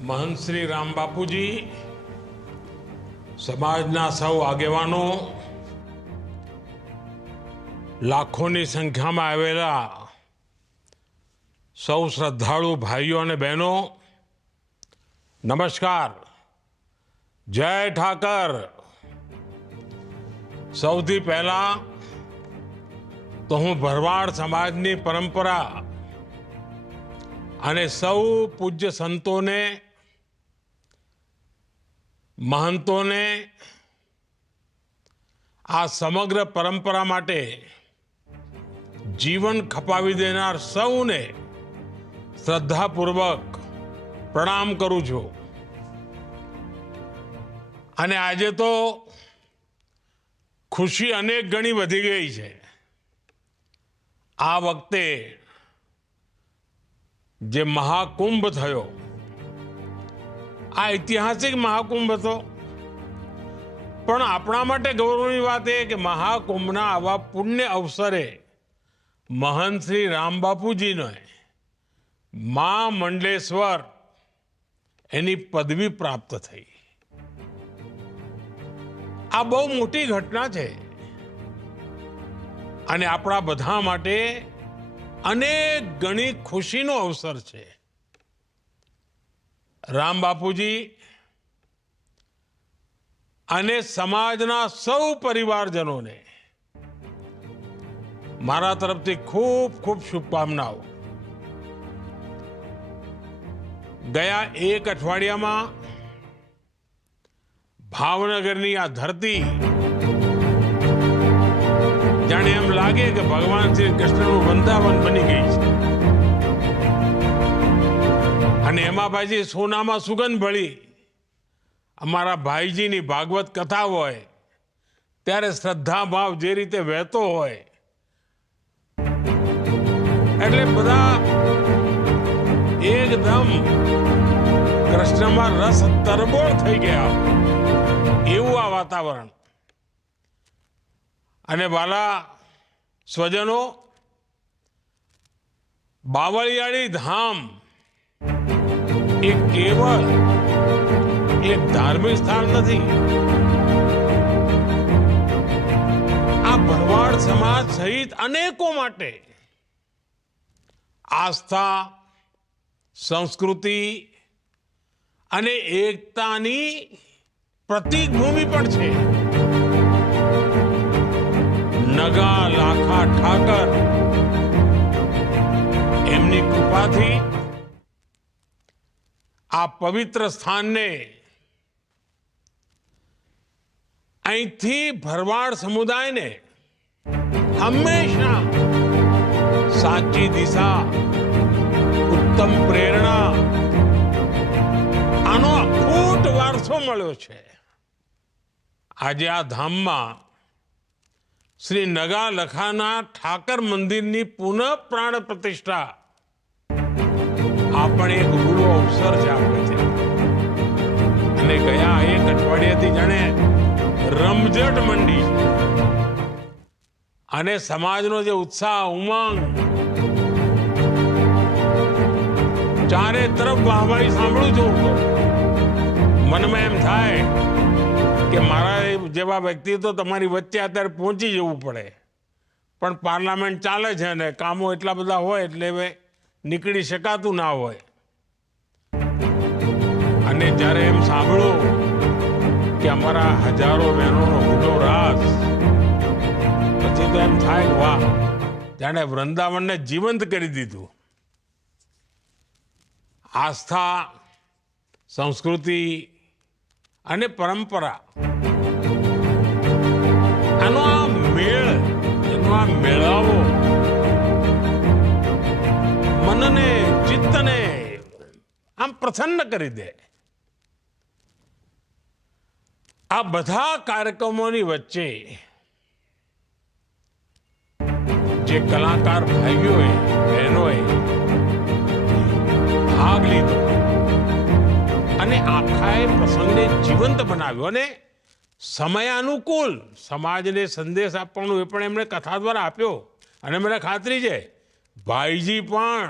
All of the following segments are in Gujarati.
महंत श्री राम बापूजी, समाजना सौ आगेवानो, लाखों संख्या में आवेला सौ श्रद्धालु भाईओ ने बहनों, नमस्कार। जय ठाकर। सौथी पहला तो हूँ भरवाड़ समाजनी परंपरा अने सौ पूज्य संतों ने, महंतों ने आ समग्र परंपरा माटे जीवन खपावी देनार सौने श्रद्धापूर्वक प्रणाम करूं छूं। अने आजे तो खुशी अनेक गणी वधी गई है। आ वखते जे महाकुंभ थयो, आ ऐतिहासिक महाकुंभ હતો, પણ આપણા માટે ગૌરવની વાત એ કે મહાકુંભના આવા પુણ્ય અવસરે મહંત શ્રી રામ બાપુજીને મા મંડલેશ્વર એની પદવી પ્રાપ્ત થઈ। આ બહુ મોટી ઘટના છે અને આપણા બધા માટે अनेक गणी खुशीनो अवसर है। राम बापूजी अने समाजना सौ परिवारजनों ने मारा तरफ थी खूब खूब शुभकामनाओं। गया एक अठवाडिया में भावनगरनी आ धरती जाने एम लागे कि भगवान श्री कृष्णનું વૃંદાવન બની ગઈ છે અને એમાં ભાઈજી સોનામાં સુગંધ ભળી અમારા ભાઈજીની ભાગવત કથા હોય ત્યારે શ્રદ્ધા ભાવ જે રીતે વહેતો હોય એટલે બધા એકદમ કૃષ્ણમાં રસ તરબોળ થઈ ગયા એવું આ વાતાવરણ। अने वाला स्वजनों, बावळियाळी धाम एक केवल एक धार्मिक स्थान नहीं। आ भरवाड़ समाज सहित अनेकों माटे आस्था, संस्कृति अने एकतानी प्रतीक भूमि पर छे। नगा लाखा ठाकर एमनी कृपा थी आ पवित्र स्थान ने अहींथी भरवाड़ समुदाय ने हमेशा साची दिशा, उत्तम प्रेरणा आनो अखूट वारसो मळ्यो छे। आज आ धाम में श्री नगा लखाना ठाकर मंदिर की पुनः प्राण प्रतिष्ठा आपण एक रूड़ो अवसर है। गया एक अठवाडियाथी जाने रमझट मंडी अने समाजनो जे उत्साह उमंग चारे तरफ वाहवाही सांभळुं छुं तो मन में एम थाय कि मारा जेवा व्यक्ति तो तमारी वच्चे अत्यारे पहोंची जवुं पड़े, पण पार्लामेंट चाले छे ने कामो एटला बधा होय एटले નીકળી શકાતું ના હોય। અને જ્યારે એમ સાંભળો કે અમારા હજારો બહેનોનો ઉડો રાસ, પછી તો એમ થાય વાહ, જાણે વૃંદાવનને જીવંત કરી દીધું। આસ્થા, સંસ્કૃતિ અને પરંપરા આનો આ મેળ, એનો આ મેળાવો मनने चित्तने आम प्रसन्न करी दे। आ बधा कार्यक्रमोनी वच्चे जे कलाकार भाईओए बहनोए भाग लीधो अने आखाए प्रसंगने जीवंत बनाव्यो अने समयानुकूल समाजने संदेश आपवानो ए पण एमणे कथा द्वारा आप्यो। अने मने खातरी छे भाईजी पण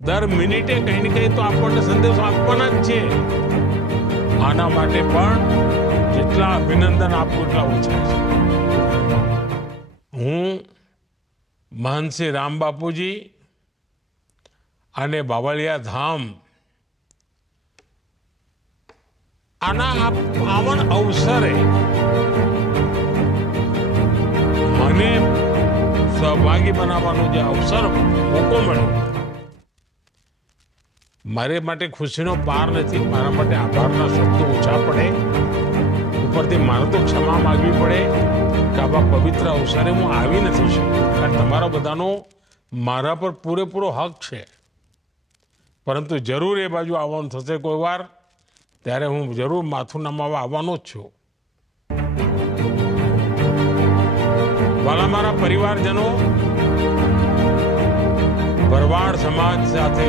દર મિનિટે કંઈ ને કંઈ તો આપણને સંદેશો આપવાના જ છે. આના માટે પણ જેટલા અભિનંદન આપવું એટલા ઓછા છે. હું મહંત શ્રી રામ બાપુજી અને બાવળિયા ધામ આના પાવન અવસરે મને સહભાગી બનાવવાનો જે અવસર મોકો મળ્યો, મારે માટે ખુશીનો પાર નથી. મારા માટે આભારના શબ્દો ઓછા પડે, ઉપરથી મારે તો ક્ષમા માગવી પડે કે આવા પવિત્ર અવસરે હું આવી નથી શકતો. કારણ તમારા બધાનો મારા પર પૂરેપૂરો હક છે. પરંતુ જરૂર એ બાજુ આવવાનું થશે કોઈ વાર, ત્યારે હું જરૂર માથું નમાવા આવવાનો જ છું. વાલા મારા પરિવારજનો, ભરવાડ સમાજ સાથે,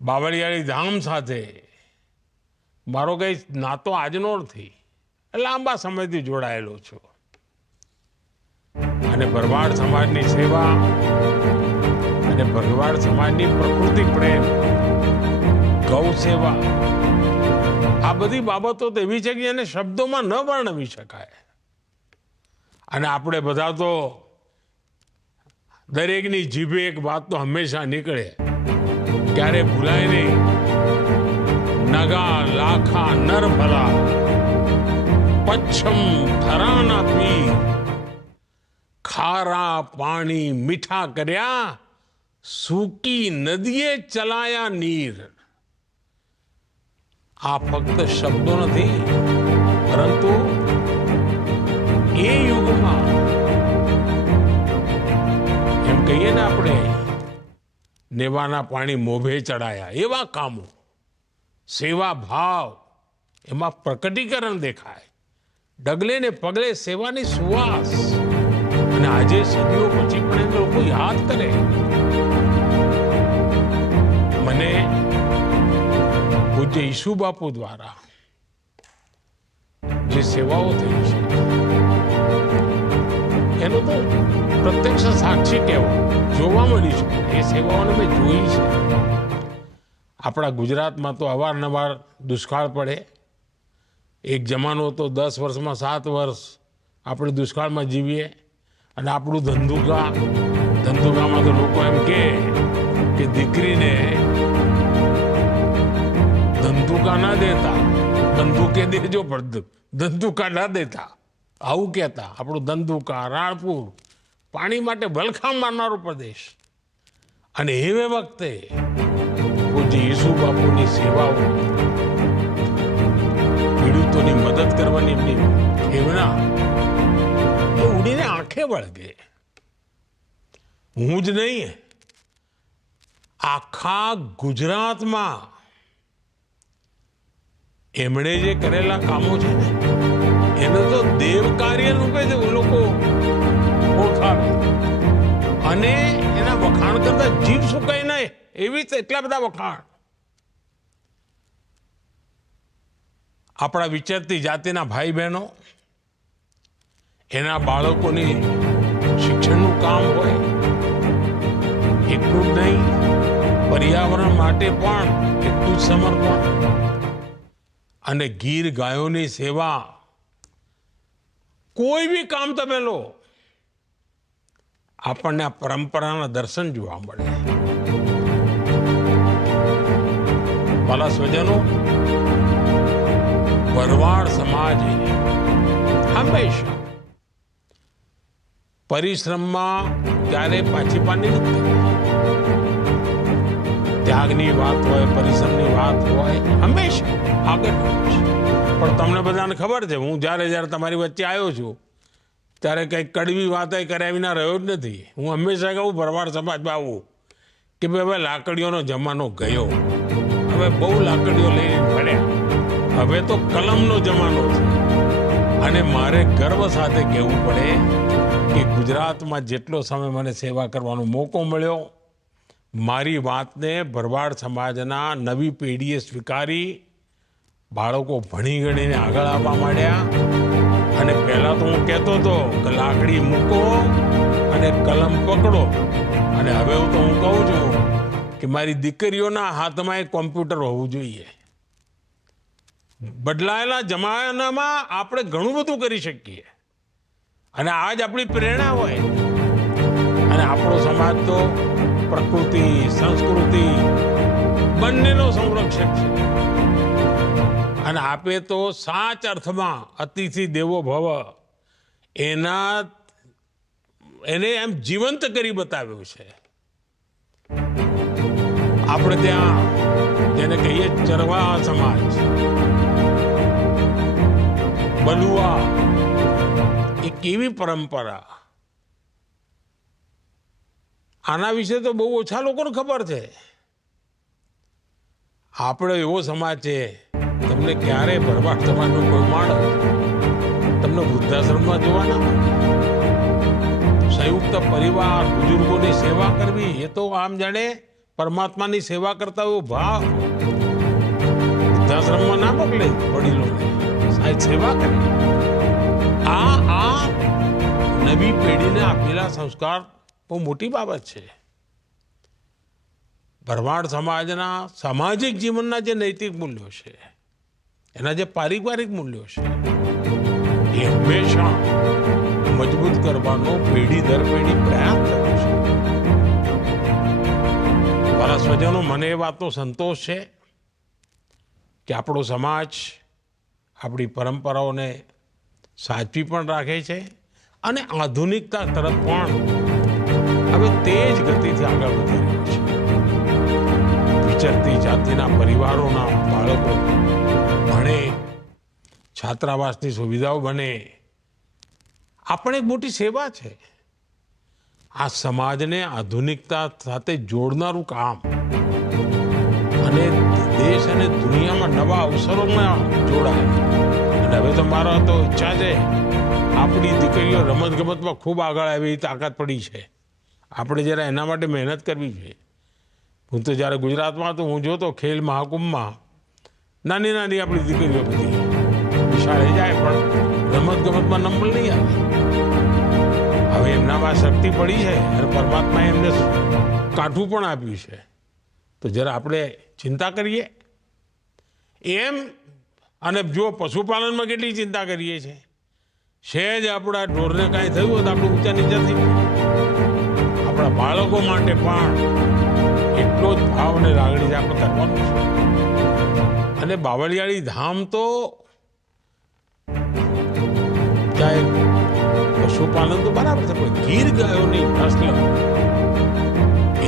બાવળિયાળી ધામ સાથે મારો કઈ નાતો આજનો નથી, લાંબા સમયથી જોડાયેલો છું. અને ભરવાડ સમાજની સેવા અને ભરવાડ સમાજની પ્રકૃતિ પ્રેમ, ગૌ સેવા, આ બધી બાબતો તો એવી છે કે એને શબ્દોમાં ન વર્ણવી શકાય. અને આપણે બધા તો દરેકની જીભે એક વાત તો હંમેશા નીકળે, ક્યારે ભૂલાય નહીં. નગા લાખા નર ભલા, પચ્છમ થરાના પીર, ખારા પાણી મીઠા કર્યા, સૂકી નદીએ ચલાયા નીર. આ ફક્ત શબ્દો નથી, પરંતુ એ યુગમાં એમ કહીએ ને આપણે, નેવાના પાણી મોભે ચડાયા, એવા કામો, સેવા ભાવ એમાં પ્રકટીકરણ દેખાય. ડગલે ને પગલે સેવાની સુવાસ. અને આજે સદીઓ પછી પણ એ લોકો યાદ કરે. મને પૂજ્ય ઈસુ બાપુ દ્વારા જે સેવાઓ થઈ છે એનો તો પ્રત્યક્ષ સાક્ષી કહેવો, જોવા મળી છે. એ સેવાઓને મેં જોઈ છે. આપણા ગુજરાતમાં તો અવારનવાર દુષ્કાળ પડે. એક જમાનો તો 10 વર્ષમાં 7 વર્ષ આપણે દુષ્કાળમાં જીવીએ. અને આપણું ધંધુકામાં તો લોકો એમ કે દીકરીને ધંધુકા ના દેતા, બંદૂકે દેજો પણ ધંધુકા ના દેતા, આવું કહેતા. આપણું ધંધુકા, રાણપુર પાણી માટે વલખા મારનારો પ્રદેશ. અને એ વખતે પૂજ્ય ઈસુ બાપુની સેવાઓ, ખેડૂતોની મદદ કરવાની એમની ખેવના એ ઉડીને આંખે વળગે. હું જ નહીં, આખા ગુજરાતમાં એમણે જે કરેલા કામો છે ને એને તો દેવ કાર્ય રૂપે જ લોકો ઓળખાવે. અને એના વખાણ કરતા જીભ સુકાય નહીં એવી એટલા બધા વખાણ. આપણા વિચરતી જાતિના ભાઈ બહેનો, એના બાળકોની શિક્ષણનું કામ હોય, એટલું જ નહીં, પર્યાવરણ માટે પણ એટલું જ સમર્પણ. અને ગીર ગાયોની સેવા, કોઈ બી કામ તમે લો, આપણને આ પરંપરાના દર્શન જોવા મળે. વાલા સ્વજનો, ભરવાડ સમાજે હંમેશા પરિશ્રમમાં ક્યારેય પાછી પાની નથી કરી. ત્યાગની વાત હોય, પરિશ્રમની વાત હોય, હંમેશા આગળ છે. પણ તમને બધાને ખબર છે, હું જ્યારે તમારી વચ્ચે આવ્યો છું ત્યારે કંઈક કડવી વાત કર્યા વિના રહ્યો જ નથી. હું હંમેશા કહું ભરવાડ સમાજમાં આવું કે ભાઈ હવે લાકડીઓનો જમાનો ગયો, હવે બહુ લાકડીઓ લઈને ફર્યા, હવે તો કલમનો જમાનો છે. અને મારે ગર્વ સાથે કહેવું પડે કે ગુજરાતમાં જેટલો સમય મને સેવા કરવાનો મોકો મળ્યો, મારી વાતને ભરવાડ સમાજના નવી પેઢીએ સ્વીકારી. બાળકો ભણી ગણીને આગળ આવવા માંડ્યા. અને પહેલાં તો હું કહેતો હતો કે લાકડી મૂકો અને કલમ પકડો, અને હવે તો હું કહું છું કે મારી દીકરીઓના હાથમાં એક કોમ્પ્યુટર હોવું જોઈએ. બદલાયેલા જમાનામાં આપણે ઘણું બધું કરી શકીએ અને આજ આપણી પ્રેરણા હોય. અને આપણો સમાજ તો પ્રકૃતિ સંસ્કૃતિ બંનેનો સંરક્ષક છે. અને આપે તો સાચ અર્થમાં અતિથિ દેવો ભવ એને એમ જીવંત કરી બતાવ્યું છે. આપણે ત્યાં જેને કહીએ ચરવાહ સમાજ, બલુઆ, એ કેવી પરંપરા. આના વિશે તો બહુ ઓછા લોકોને ખબર છે. આપણો એવો સમાજ છે, તમને ક્યારે ભરવાડ સમાજનો કોઈ માણસ તમને વૃદ્ધાશ્રમમાં જોવા ના મળે. સંયુક્ત પરિવાર, બુજુર્ગોની સેવા કરવી એ તો આમ જાણે પરમાત્માની સેવા કરતા હોય ભાવ. વૃદ્ધાશ્રમમાં ના મોકલે વડીલોને, સાહેબ સેવા કરે. આ નવી પેઢીને આપેલા સંસ્કાર બહુ મોટી બાબત છે. ભરવાડ સમાજના સામાજિક જીવનના જે નૈતિક મૂલ્યો છે, એના જે પારિવારિક મૂલ્યો છે, એ હંમેશા મજબૂત કરવાનો પેઢી દર પેઢી પ્રયાસ કર્યો છે. મારા સ્વજનો, મને એ વાતનો સંતોષ છે કે આપણો સમાજ આપણી પરંપરાઓને સાચવી પણ રાખે છે અને આધુનિકતા તરફ પણ હવે તેજ ગતિથી આગળ વધી રહ્યો છે. વિચરતી જાતિના પરિવારોના બાળકો ભણે, છાત્રાવાસની સુવિધાઓ બને, આપણે એક મોટી સેવા છે. આ સમાજને આધુનિકતા સાથે જોડનારું કામ અને દેશ અને દુનિયામાં નવા અવસરોમાં જોડાય. અને હવે તો મારા તો ઈચ્છા છે આપણી દીકરીઓ રમતગમતમાં ખૂબ આગળ આવે એવી તાકાત પડી છે. આપણે જરા એના માટે મહેનત કરવી જોઈએ. હું તો જ્યારે ગુજરાતમાં હતો, હું જોતો ખેલ મહાકુંભમાં નાની નાની આપણી દીકરીઓ બધી નિશાળે જાય પણ રમતગમતમાં નંબર નહીં આવે. હવે એમનામાં શક્તિ પડી છે અને પરમાત્માએ એમને કાઠું પણ આપ્યું છે. તો જરા આપણે ચિંતા કરીએ એમ. અને જો પશુપાલનમાં કેટલી ચિંતા કરીએ છીએ. સહેજ આપણા ઢોરને કાંઈ થયું હોય તો આપણે ઊંચા નીચા થઈ ગયું. આપણા બાળકો માટે પણ એટલો જ ભાવ અને લાગણી આપણે કરવાનું છે. અને બાવળિયાળી ધામ તો ચાહે પશુપાલન તો બરાબર છે, પણ ગીર ગાયોની નસ્લ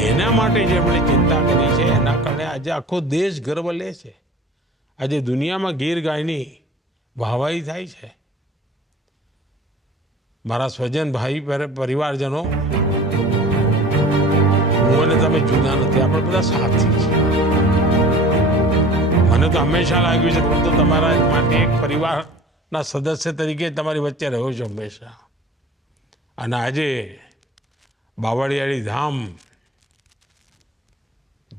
એના માટે જે આપણે ચિંતા કરી છે, એના કારણે આજે આખો દેશ ગર્વ લે છે. આજે દુનિયામાં ગીર ગાયની વાહવાહી થાય છે. મારા સ્વજન ભાઈ પરિવારજનો, હું અને તમે જુદા નથી, આપણે બધા સાથી છીએ. મને તો હંમેશા લાગ્યું છે હું તો તમારા માટે એક પરિવારના સદસ્ય તરીકે તમારી વચ્ચે રહ્યો છું હંમેશા. અને આજે બાવળિયાળી ધામ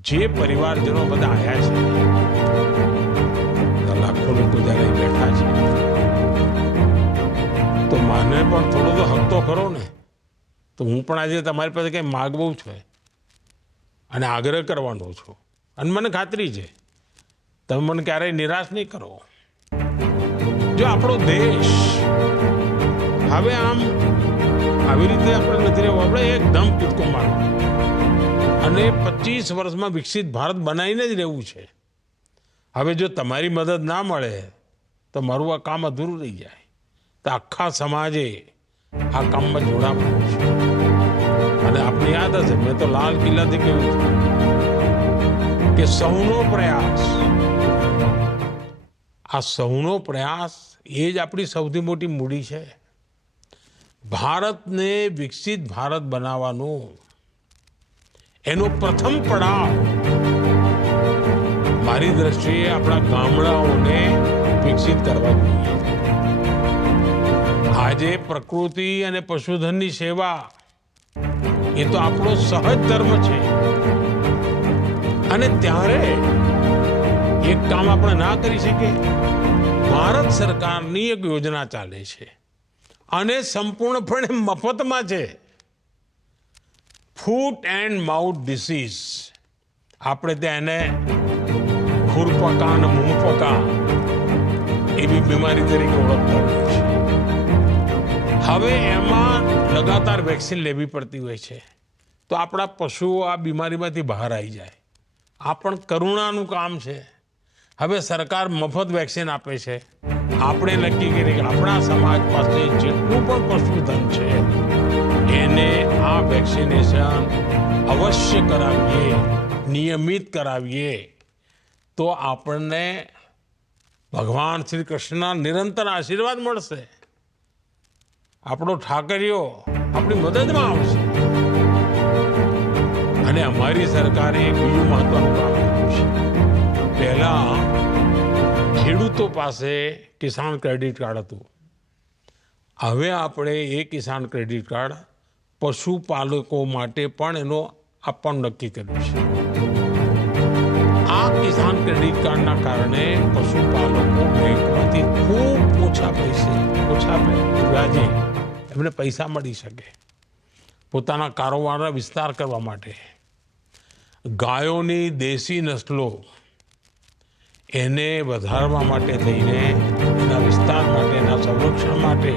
જે પરિવારજનો બધા આવ્યા છે, લાખો લોકો જ્યારે બેઠા છે, તો મને પણ થોડો તો હક તો ખરો ને. તો હું પણ આજે તમારી પાસે કંઈ માગવું છે અને આગ્રહ કરવાનો છું. અને મને ખાતરી છે તમે મને ક્યારેય નિરાશ નહીં કરો. જો આપણો દેશ હવે આમ આવી રીતે આપણે નથી રહેવું, આપણે એકદમ કૂદકો મારવો અને 25 વર્ષમાં વિકસિત ભારત બનાવીને જ રહેવું છે. હવે જો તમારી મદદ ના મળે તો મારું આ કામ અધૂરું રહી જાય. તો આખા સમાજે આ કામમાં જોડાવાનું છે. અને આપણે યાદ હશે, મેં તો લાલ કિલ્લાથી કહ્યું કે સૌનો પ્રયાસ, આ સૌનો પ્રયાસ એ જ આપણી સૌથી મોટી મૂડી છે. ભારતને વિકસિત ભારત બનાવવાનું એનો પ્રથમ પડાવ મારી દ્રષ્ટિએ આપણા ગામડાઓને વિકસિત કરવા જોઈએ. આજે પ્રકૃતિ અને પશુધનની સેવા એ તો આપણો સહજ ધર્મ છે. અને ત્યારે એક કામ આપણે ના કરી શકીએ. ભારત સરકારની એક યોજના ચાલે છે અને સંપૂર્ણપણે મફતમાં છે. ફૂટ એન્ડ માઉથ ડિસીઝ, આપણે ત્યાં એને ખુરપકા અને મુંહપકા એવી બીમારી તરીકે ઓળખતા હોઈએ છીએ. હવે એમાં લગાતાર વેક્સિન લેવી પડતી હોય છે તો આપણા પશુઓ આ બીમારીમાંથી બહાર આવી જાય. આ પણ કરુણાનું કામ છે. હવે સરકાર મફત વેક્સિન આપે છે. આપણે નક્કી કરીએ કે આપણા સમાજ પાસે જેટલું પણ પશુધન છે એને આ વેક્સિનેશન અવશ્ય કરાવીએ, નિયમિત કરાવીએ તો આપણને ભગવાન શ્રી કૃષ્ણના નિરંતર આશીર્વાદ મળશે. આપણો ઠાકરિયો આપણી મદદમાં આવશે. અને અમારી સરકારે એક બીજું મહત્વનું કામ કર્યું છે. પહેલા ખેડૂતો પાસે કિસાન ક્રેડિટ કાર્ડ હતું. હવે આપણે એ કિસાન ક્રેડિટ કાર્ડ પશુપાલકો માટે પણ એનો આપવાનું નક્કી કર્યું છે. આ કિસાન ક્રેડિટ કાર્ડના કારણે પશુપાલકો બેંકમાંથી ખૂબ ઓછા વ્યાજે એમને પૈસા મળી શકે. પોતાના કારોબારનો વિસ્તાર કરવા માટે ગાયોની દેશી નસલો એને વધારવા માટે થઈને એના વિસ્તાર માટે, એના સંરક્ષણ માટે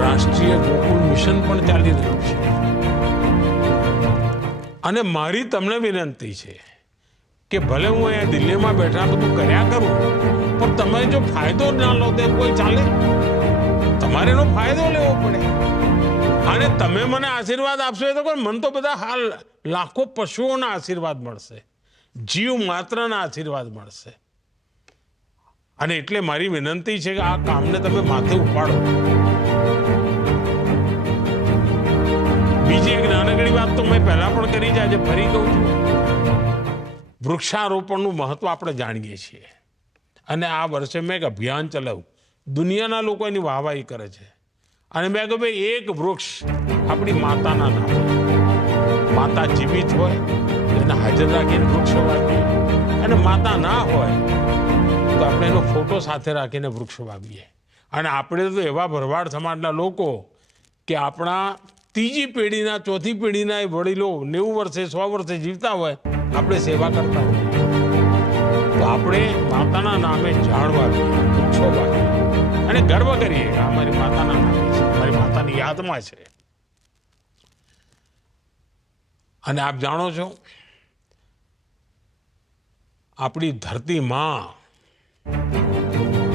રાષ્ટ્રીય ગોકુળ મિશન પણ ચાલી રહ્યું છે. અને મારી તમને વિનંતી છે કે ભલે હું અહીંયા દિલ્હીમાં બેઠા બધું કર્યા કરું, પણ તમે જો ફાયદો ના લો તો કોઈ ચાલે? તમારે એનો ફાયદો લેવો પડે. અને તમે મને આશીર્વાદ આપશો એ તો કોઈ, મને તો બધા હાલ લાખો પશુઓના આશીર્વાદ મળશે, જીવ માત્રના આશીર્વાદ મળશે. અને એટલે મારી વિનંતી છે કે આ કામને તમે માથે ઉપાડો. બીજી એક નાનકડી વાત તો મેં પહેલા પણ કરી છે, આજે ફરી કહું છું. વૃક્ષારોપણનું મહત્વ આપણે જાણીએ છીએ. અને આ વર્ષે મેં એક અભિયાન ચલાવ્યું. દુનિયાના લોકો એની વાહવાહી કરે છે. અને મેં કહ્યું ભાઈ, એક વૃક્ષ આપણી માતાના નામે, માતા જીવિત હોય એને હાજર રાખીને વૃક્ષ વાવીએ, અને માતા ના હોય તો આપણે એનો ફોટો સાથે રાખીને વૃક્ષ વાવીએ. અને આપણે તો એવા ભરવાડ સમાજના લોકો કે આપણા ત્રીજી પેઢીના, ચોથી પેઢીના એ વડીલો 90 વર્ષે 100 વર્ષે જીવતા હોય, આપણે સેવા કરતા હોઈએ, તો આપણે માતાના નામે ઝાડ વાવીએ, વૃક્ષો વાવીએ અને ગર્વ કરીએ કે અમારી માતાના નામે છે, અમારી માતાની યાદમાં છે. અને આપ જાણો છો, આપણી ધરતી માં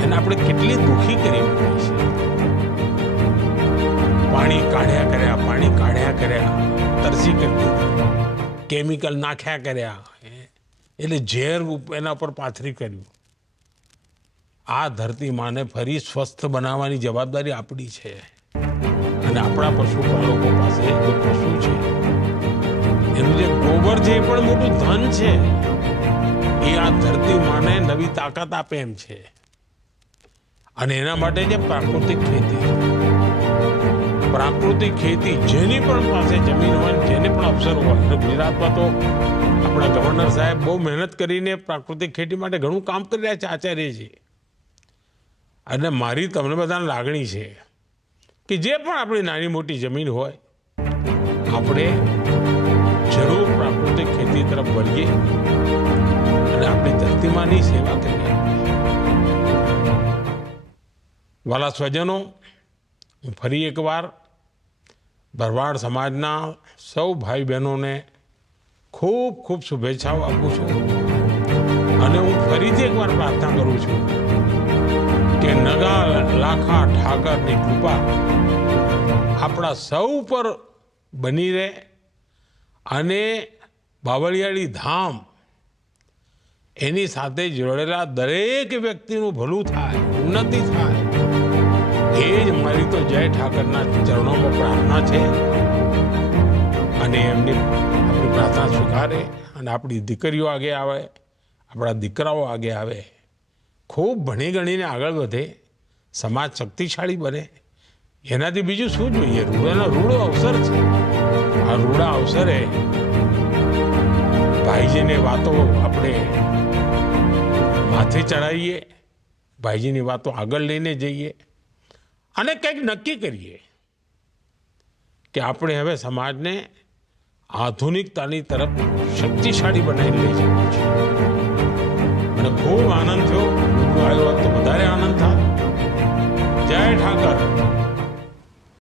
એને આપણે કેટલી દુઃખી કરી મૂકી છે. પાણી કાઢ્યા કર્યા, તરસી કરી દીધી, કેમિકલ નાખ્યા કર્યા, એટલે ઝેર એના પર પાથરી કર્યું. આ ધરતી માને ફરી સ્વસ્થ બનાવવાની જવાબદારી આપણી છે. અને આપણા પશુપાલકો પાસે જે પશુ છે એનું જે ગોબર છે એ પણ મોટું ધન છે. એ આ ધરતી માને નવી તાકાત આપે એમ છે. અને એના માટે જે પ્રાકૃતિક ખેતી જેની પણ પાસે જમીન હોય, જેને પણ અવસર હોય, ગુજરાતમાં તો આપણા ગવર્નર સાહેબ બહુ મહેનત કરીને પ્રાકૃતિક ખેતી માટે ઘણું કામ કરી રહ્યા છે, આચાર્યજી. અને મારી તમને બધાને લાગણી છે કે જે પણ આપણી નાની મોટી જમીન હોય, આપણે જરૂર પ્રાકૃતિક ખેતી તરફ વળીએ અને આપણી ધરતીમાંની સેવા કરીએ. વાલા સ્વજનો, હું ફરી એકવાર ભરવાડ સમાજના સૌ ભાઈ બહેનોને ખૂબ ખૂબ શુભેચ્છાઓ આપું છું. અને હું ફરીથી એકવાર પ્રાર્થના કરું છું કે નગા લાખા ઠાકરની કૃપા આપણા સૌ પર બની રહે અને બાવળિયાળી ધામ એની સાથે જોડેલા દરેક વ્યક્તિનું ભલું થાય, ઉન્નતિ થાય. એ જ મારી તો જય ઠાકરના ચરણોમાં પ્રાર્થના છે. અને એમની આપણી પ્રાર્થના સ્વીકારે અને આપણી દીકરીઓ આગે આવે, આપણા દીકરાઓ આગે આવે, ખૂબ ભણી ગણીને આગળ વધે, સમાજ શક્તિશાળી બને. એનાથી બીજું શું જોઈએ? રૂડો અવસર છે. આ રૂડા અવસરે ભાઈજીની વાતો આપણે માથે ચડાવીએ, ભાઈજીની વાતો આગળ લઈને જઈએ અને કંઈક નક્કી કરીએ કે આપણે હવે સમાજને આધુનિકતાની તરફ શક્તિશાળી બનાવી લઈ જવું છે. મને ખૂબ આનંદ થયો. આવ્યો હોત તો વધારે આનંદ થાય. જય ઠાકર.